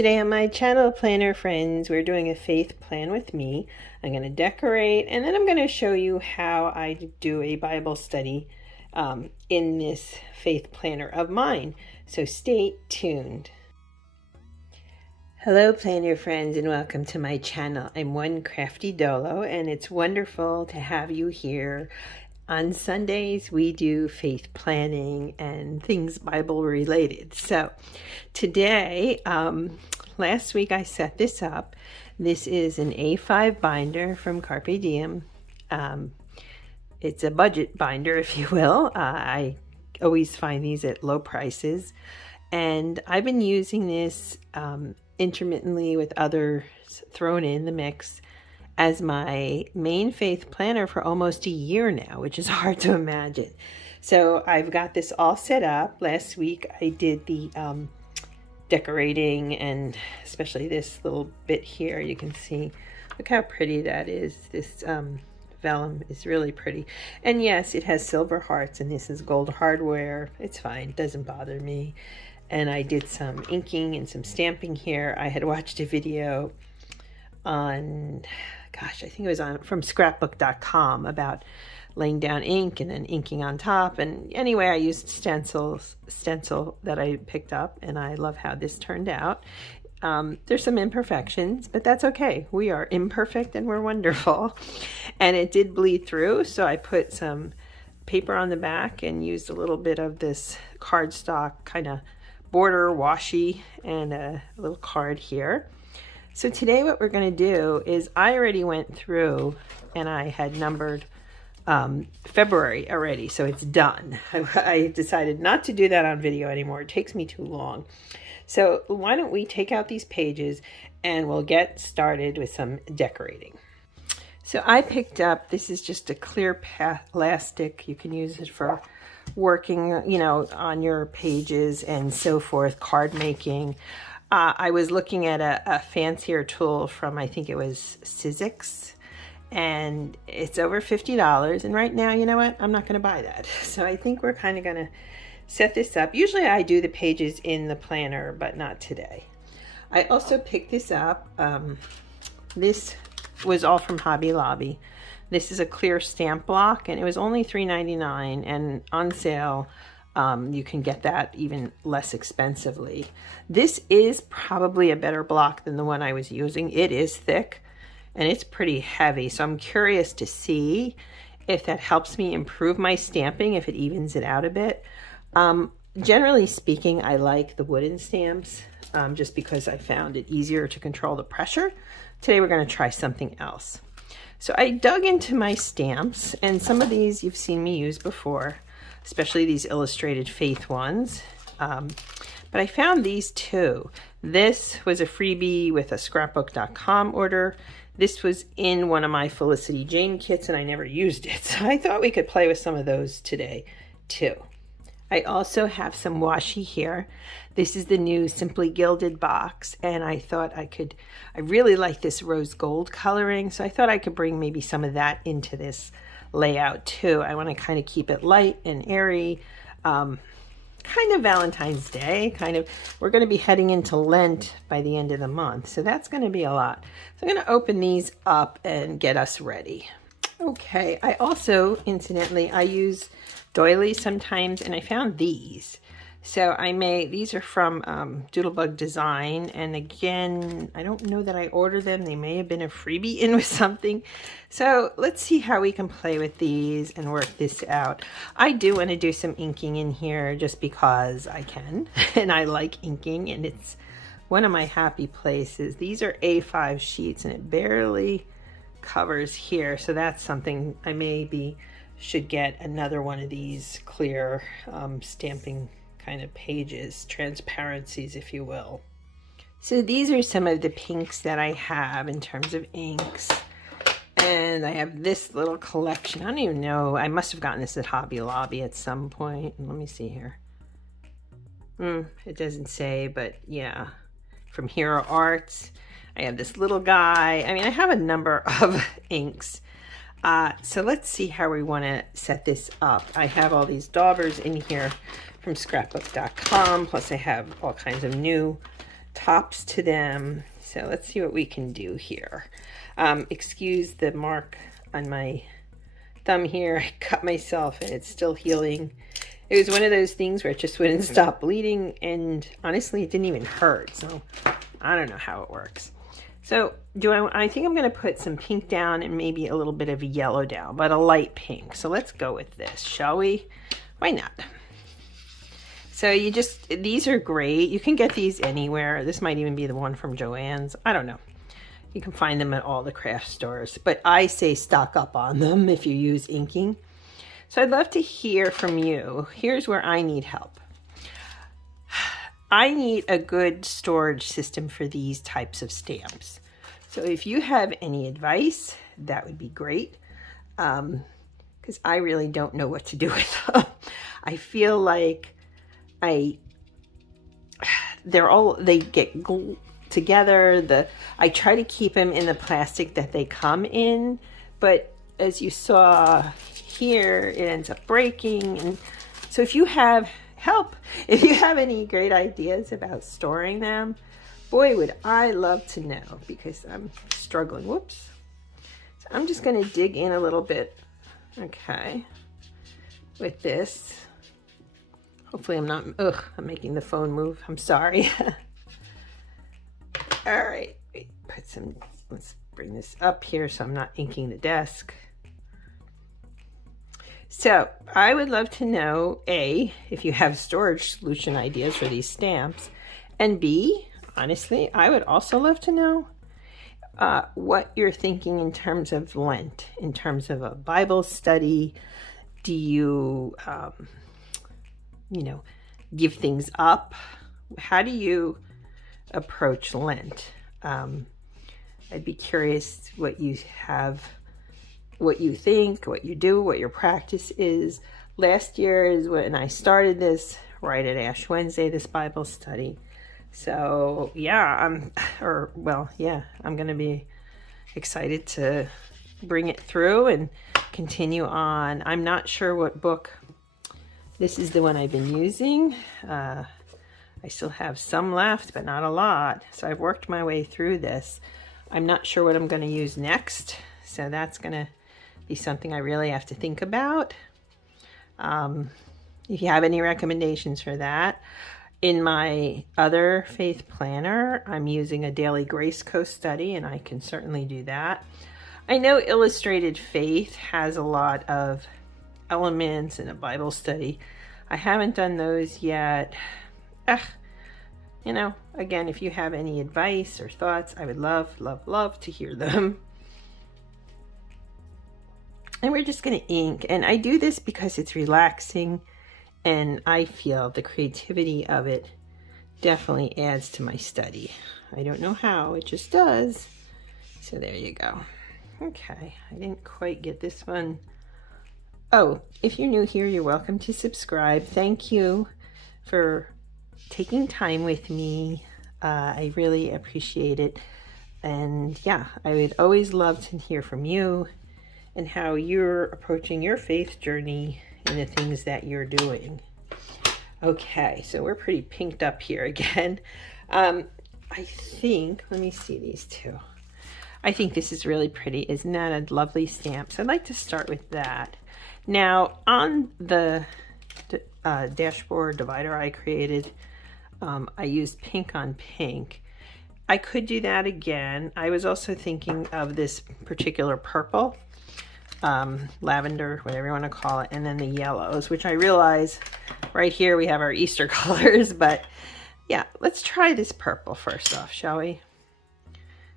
Today on my channel, Planner Friends, we're doing a faith plan with me. I'm going to decorate, and then I'm going to show you how I do a Bible study in this faith planner of mine. So stay tuned. Hello, Planner Friends, and welcome to my channel. I'm One Crafty Dolo, and it's wonderful to have you here. On Sundays, we do faith planning and things Bible related. So today, last week I set this up. This is an A5 binder from Carpe Diem. It's a budget binder, if you will. I always find these at low prices. And I've been using this intermittently with others thrown in the mix as my main faith planner for almost a year now, which is hard to imagine. So I've got this all set up. Last week I did the decorating, and especially this little bit here, you can see, look how pretty that is. This vellum is really pretty. And yes, it has silver hearts, and this is gold hardware. It's fine, doesn't bother me. And I did some inking and some stamping here. I had watched a video on, gosh, I think it was from scrapbook.com about laying down ink and then inking on top. And anyway, I used stencil that I picked up, and I love how this turned out. There's some imperfections, but that's okay. We are imperfect and we're wonderful. And it did bleed through, so I put some paper on the back and used a little bit of this cardstock kind of border washi and a little card here. So today what we're going to do is, I already went through and I had numbered February already, so it's done. I decided not to do that on video anymore. It takes me too long. So why don't we take out these pages and we'll get started with some decorating. So I picked up, this is just a clear plastic. You can use it for working, you know, on your pages and so forth, card making. I was looking at a fancier tool from, I think it was Sizzix, and it's over $50. And right now, you know what? I'm not going to buy that. So I think we're kind of going to set this up. Usually I do the pages in the planner, but not today. I also picked this up. This was all from Hobby Lobby. This is a clear stamp block, and it was only $3.99, and on sale you can get that even less expensively. This is probably a better block than the one I was using. It is thick and it's pretty heavy, so I'm curious to see if that helps me improve my stamping, if it evens it out a bit. Generally speaking, I like the wooden stamps just because I found it easier to control the pressure. Today we're going to try something else. So I dug into my stamps, and some of these you've seen me use before, especially these illustrated faith ones. But I found these two. This was a freebie with a scrapbook.com order. This was in one of my Felicity Jane kits, and I never used it. So I thought we could play with some of those today too. I also have some washi here. This is the new Simply Gilded box, and I thought I really like this rose gold coloring, so I thought I could bring maybe some of that into this layout too. I want to kind of keep it light and airy, kind of Valentine's Day, we're going to be heading into Lent by the end of the month, so that's going to be a lot. So I'm going to open these up and get us ready. Okay, I also, incidentally, I use doilies sometimes, and I found these. So these are from Doodlebug Design, and again, I don't know that I ordered them. They may have been a freebie in with something. So let's see how we can play with these and work this out. I do want to do some inking in here just because I can, and I like inking, and it's one of my happy places. These are A5 sheets, and it barely covers here, so that's something I maybe should get another one of these clear stamping kind of pages, transparencies, if you will. So these are some of the pinks that I have in terms of inks, and I have this little collection. I don't even know, I must have gotten this at Hobby Lobby at some point. Let me see here. It doesn't say, but yeah, from Hero Arts. I have this little guy. I mean, I have a number of inks. So let's see how we want to set this up. I have all these daubers in here from scrapbook.com, plus I have all kinds of new tops to them. So let's see what we can do here. Excuse the mark on my thumb here. I cut myself and it's still healing. It was one of those things where it just wouldn't stop bleeding, and honestly it didn't even hurt, so I don't know how it works. So I think I'm going to put some pink down and maybe a little bit of yellow down, but a light pink. So let's go with this, shall we? Why not? So these are great. You can get these anywhere. This might even be the one from Joann's. I don't know. You can find them at all the craft stores, but I say stock up on them if you use inking. So I'd love to hear from you. Here's where I need help. I need a good storage system for these types of stamps. So if you have any advice, that would be great. Because I really don't know what to do with them. I feel like they get glued together. I try to keep them in the plastic that they come in, but as you saw here, it ends up breaking. And so if you have if you have any great ideas about storing them, boy, would I love to know, because I'm struggling. Whoops. So I'm just going to dig in a little bit, okay, with this. Hopefully I'm not, I'm making the phone move. I'm sorry. All right, let's bring this up here so I'm not inking the desk. So I would love to know, A, if you have storage solution ideas for these stamps, and B, honestly, I would also love to know what you're thinking in terms of Lent, in terms of a Bible study. Do you, give things up? How do you approach Lent? I'd be curious what you have, what you think, what you do, what your practice is. Last year is when I started this, right at Ash Wednesday, this Bible study. So yeah, I'm going to be excited to bring it through and continue on. I'm not sure what book. This is the one I've been using. I still have some left, but not a lot. So I've worked my way through this. I'm not sure what I'm going to use next. So that's going to be something I really have to think about. If you have any recommendations for that. In my other faith planner, I'm using a daily Grace Coast study, and I can certainly do that. I know Illustrated Faith has a lot of elements in a Bible study. I haven't done those yet. Again, if you have any advice or thoughts, I would love to hear them. And we're just going to ink. And I do this because it's relaxing, and I feel the creativity of it definitely adds to my study. I don't know how, it just does. So there you go. Okay, I didn't quite get this one. Oh, if you're new here, you're welcome to subscribe. Thank you for taking time with me. I really appreciate it. And yeah, I would always love to hear from you and how you're approaching your faith journey and the things that you're doing. Okay, so we're pretty pinked up here again. I think, let me see these two. I think this is really pretty. Isn't that a lovely stamp? So I'd like to start with that. Now, on the dashboard divider I created, I used pink on pink. I could do that again. I was also thinking of this particular purple, lavender, whatever you want to call it, and then the yellows, which I realize right here we have our Easter colors, but yeah, let's try this purple first off, shall we?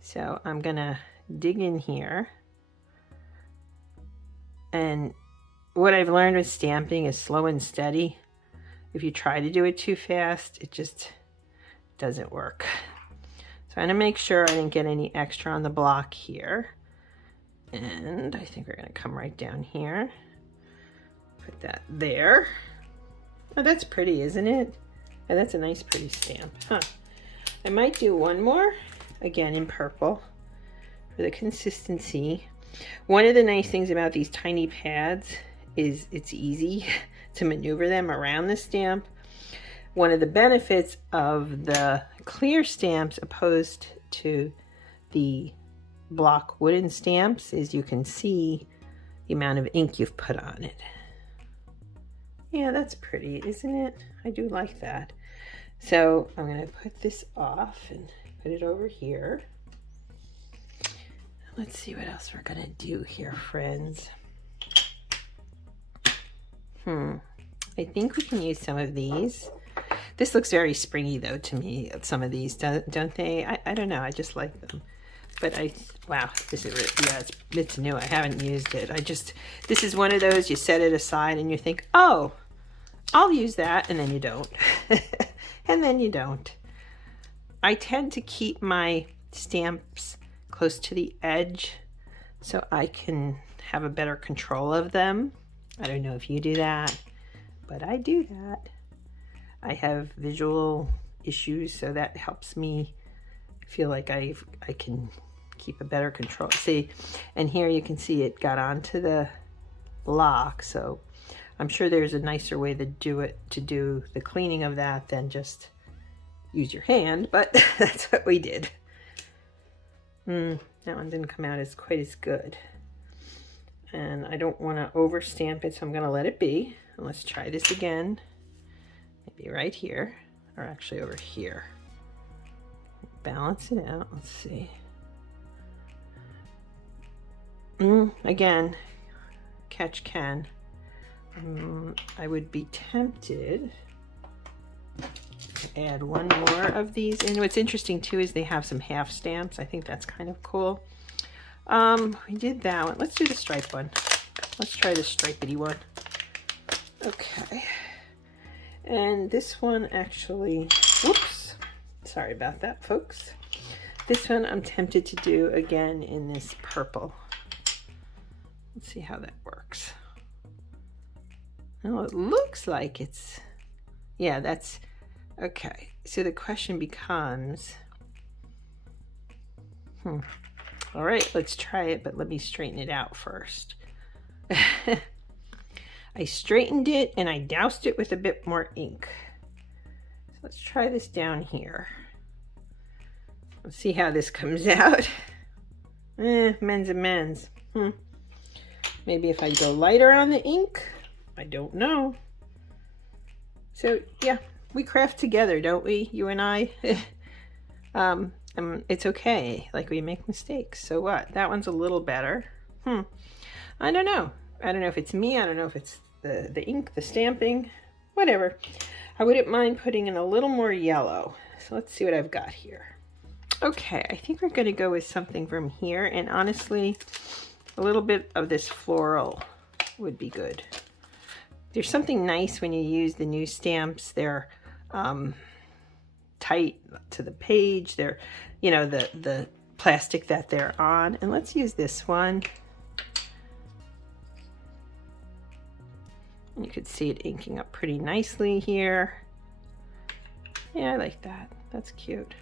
So I'm gonna dig in here, and what I've learned with stamping is slow and steady. If you try to do it too fast, it just doesn't work. So I'm gonna make sure I didn't get any extra on the block here. And I think we're gonna come right down here. Put that there. Oh, that's pretty, isn't it? Oh, that's a nice pretty stamp, huh? I might do one more, again in purple, for the consistency. One of the nice things about these tiny pads is it's easy to maneuver them around the stamp. one of the benefits of the clear stamps opposed to the block wooden stamps is you can see the amount of ink you've put on it. Yeah, that's pretty, isn't it? I do like that. So I'm going to put this off and put it over here. Let's see what else we're going to do here, friends. I think we can use some of these. This looks very springy though to me, some of these, don't they? I don't know, I just like them. But wow, this is, yeah, it's new. I haven't used it. This is one of those, you set it aside and you think, oh, I'll use that, and then you don't. And then you don't. I tend to keep my stamps close to the edge so I can have a better control of them. I don't know if you do that, but I do that. I have visual issues, so that helps me feel like I can keep a better control. See, and here you can see it got onto the block, so I'm sure there's a nicer way to do the cleaning of that than just use your hand, but that's what we did. That one didn't come out as quite as good. And I don't want to over stamp it, so I'm going to let it be. And let's try this again. Maybe right here, or actually over here. Balance it out. Let's see. Again, catch can. I would be tempted to add one more of these. And what's interesting too is they have some half stamps. I think that's kind of cool. We did that one. Let's do the stripe one. Let's try the stripedy one. Okay. And this one actually, whoops, sorry about that, folks. This one I'm tempted to do again in this purple. Let's see how that works. Oh, it looks like it's, yeah, that's, okay. So the question becomes, all right, let's try it, but let me straighten it out first. I straightened it and I doused it with a bit more ink. So let's try this down here. Let's see how this comes out. Men's and men's. Maybe if I go lighter on the ink, I don't know. So yeah, we craft together, don't we? You and I. It's okay. Like, we make mistakes. So what? That one's a little better. I don't know. I don't know if it's me. I don't know if it's the ink, the stamping, whatever. I wouldn't mind putting in a little more yellow. So let's see what I've got here. Okay, I think we're going to go with something from here. And honestly, a little bit of this floral would be good. There's something nice when you use the new stamps. They're tight to the page. They're, you know, the plastic that they're on. And let's use this one. You could see it inking up pretty nicely here. Yeah, I like that. That's cute.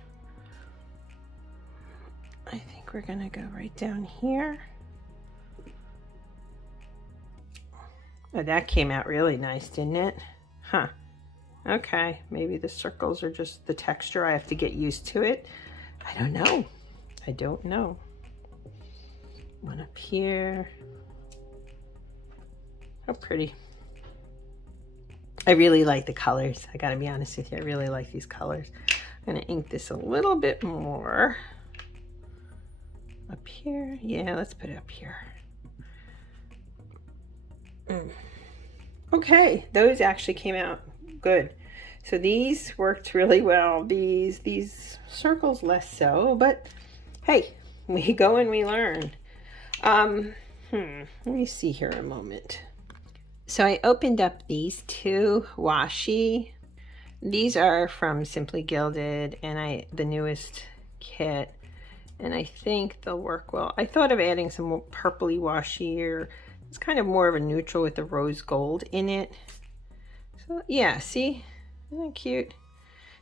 I think we're gonna go right down here. Oh, that came out really nice, didn't it? Huh. Okay, maybe the circles are just the texture. I have to get used to it. I don't know. I don't know. One up here. How pretty. I really like the colors. I gotta be honest with you. I really like these colors. I'm gonna ink this a little bit more. Up here. Yeah, let's put it up here. Okay, those actually came out good. So these worked really well. These circles less so, but hey, we go and we learn. Let me see here a moment. So I opened up these two washi. These are from Simply Gilded, and the newest kit, and I think they'll work well. I thought of adding some more purpley washi, or it's kind of more of a neutral with the rose gold in it. So yeah, see, isn't that cute?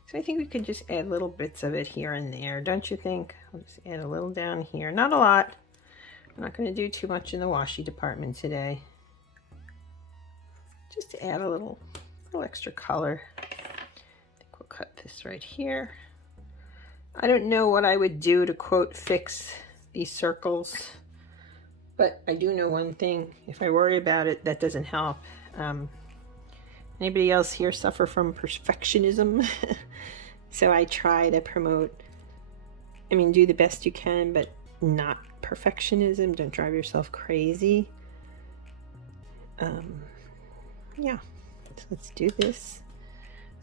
So I think we could just add little bits of it here and there, don't you think? I'll just add a little down here, not a lot. I'm not going to do too much in the washi department today. Just to add a little extra color. put this right here. I don't know what I would do to quote fix these circles, but I do know one thing. If I worry about it, that doesn't help. Anybody else here suffer from perfectionism? So I try to promote, do the best you can, but not perfectionism. Don't drive yourself crazy. Yeah, so let's do this.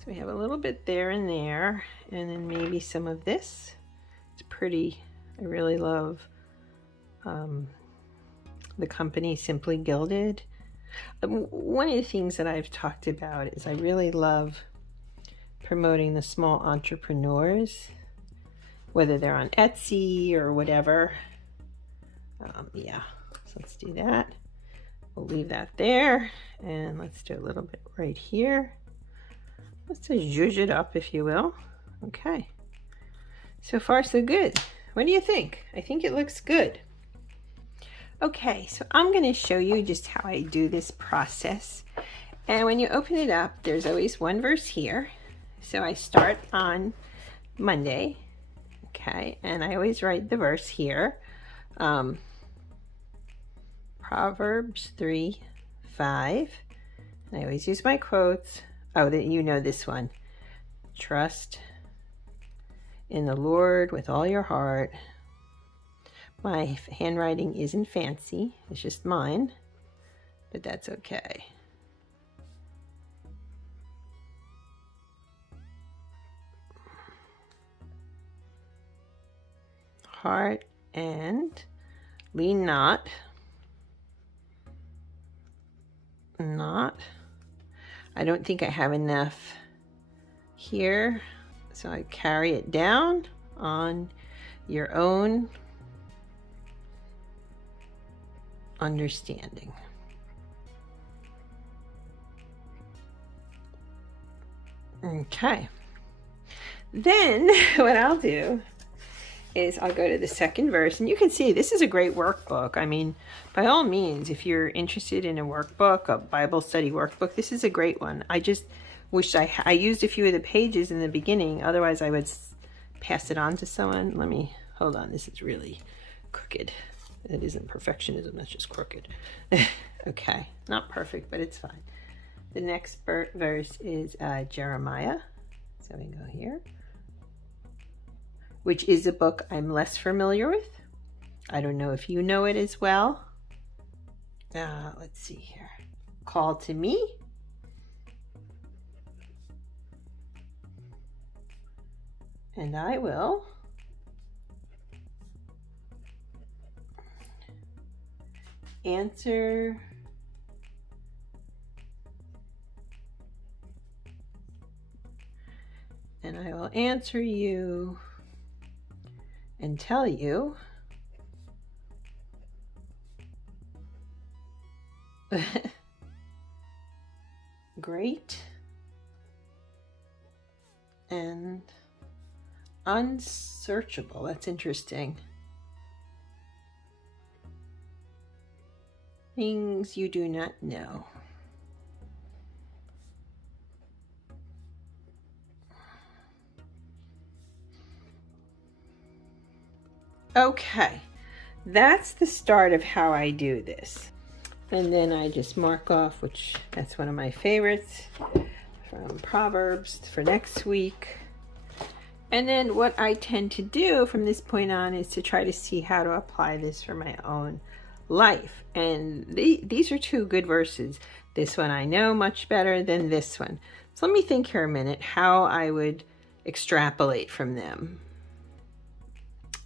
So we have a little bit there and there, and then maybe some of this. It's pretty. I really love the company Simply Gilded. One of the things that I've talked about is I really love promoting the small entrepreneurs, whether they're on Etsy or whatever. Yeah, so let's do that. We'll leave that there, and let's do a little bit right here. Let's just zhuzh it up, if you will. Okay, so far so good. What do you think? I think it looks good. Okay, so I'm going to show you just how I do this process. And when you open it up, there's always one verse here. So I start on Monday, okay, and I always write the verse here. Proverbs 3:5. I always use my quotes. Oh, you know this one. Trust in the Lord with all your heart. My handwriting isn't fancy. It's just mine, but that's okay. Heart and lean not. I don't think I have enough here, so I carry it down on your own understanding. Okay, then what I'll do is I'll go to the second verse, and you can see this is a great workbook. By all means, if you're interested in a workbook, a Bible study workbook, this is a great one. I just wish I used a few of the pages in the beginning, otherwise I would pass it on to someone. Hold on, this is really crooked. It isn't perfectionism, that's just crooked. Okay, not perfect, but it's fine. The next verse is Jeremiah. So we go here, which is a book I'm less familiar with. I don't know if you know it as well. Let's see here. Call to me. And I will answer you and tell you great and unsearchable. That's interesting. Things you do not know. Okay, that's the start of how I do this. And then I just mark off, which that's one of my favorites from Proverbs for next week. And then what I tend to do from this point on is to try to see how to apply this for my own life. And these are two good verses. This one I know much better than this one. So let me think here a minute how I would extrapolate from them.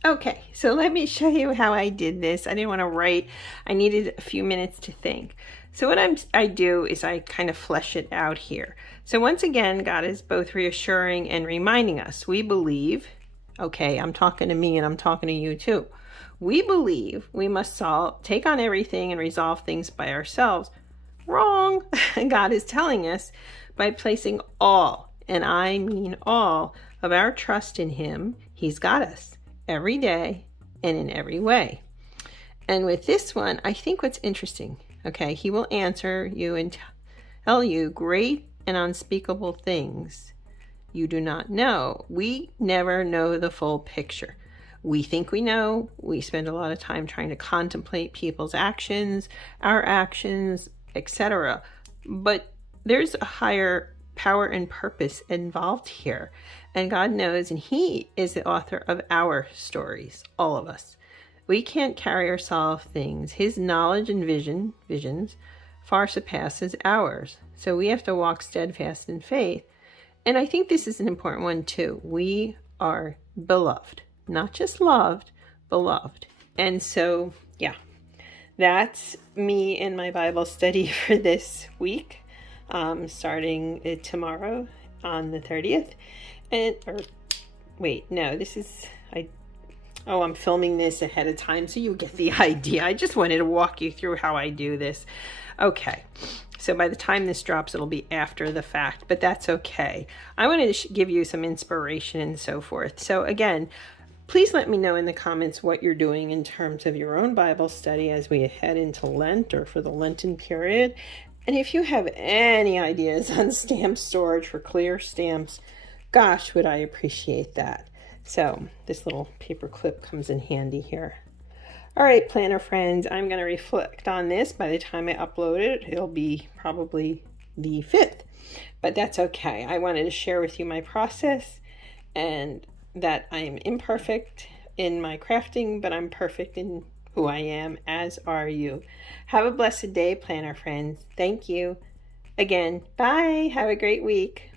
Okay, so let me show you how I did this. I didn't want to write. I needed a few minutes to think. So what I do is I kind of flesh it out here. So once again, God is both reassuring and reminding us. We believe, okay, I'm talking to me and I'm talking to you too. We believe we must take on everything and resolve things by ourselves. Wrong. God is telling us by placing all, and I mean all, of our trust in Him, He's got us every day and in every way. And with this one, I think what's interesting, okay, He will answer you and tell you great and unspeakable things you do not know. We never know the full picture. We think we know. We spend a lot of time trying to contemplate people's actions, our actions, etc. But there's a higher power and purpose involved here. And God knows, and He is the author of our stories, all of us. We can't carry or solve things. His knowledge and visions, far surpasses ours. So we have to walk steadfast in faith. And I think this is an important one too. We are beloved, not just loved, beloved. And so, yeah, that's me in my Bible study for this week, starting tomorrow on the 30th. I'm filming this ahead of time so you get the idea. I just wanted to walk you through how I do this. Okay, so by the time this drops, it'll be after the fact, but that's okay. I wanted to give you some inspiration and so forth. So again, please let me know in the comments what you're doing in terms of your own Bible study as we head into Lent or for the Lenten period. And if you have any ideas on stamp storage for clear stamps, gosh, would I appreciate that. So this little paper clip comes in handy here. All right, planner friends, I'm going to reflect on this. By the time I upload it, it'll be probably the 5th, but that's okay. I wanted to share with you my process and that I am imperfect in my crafting, but I'm perfect in who I am, as are you. Have a blessed day, planner friends. Thank you. Again, bye. Have a great week.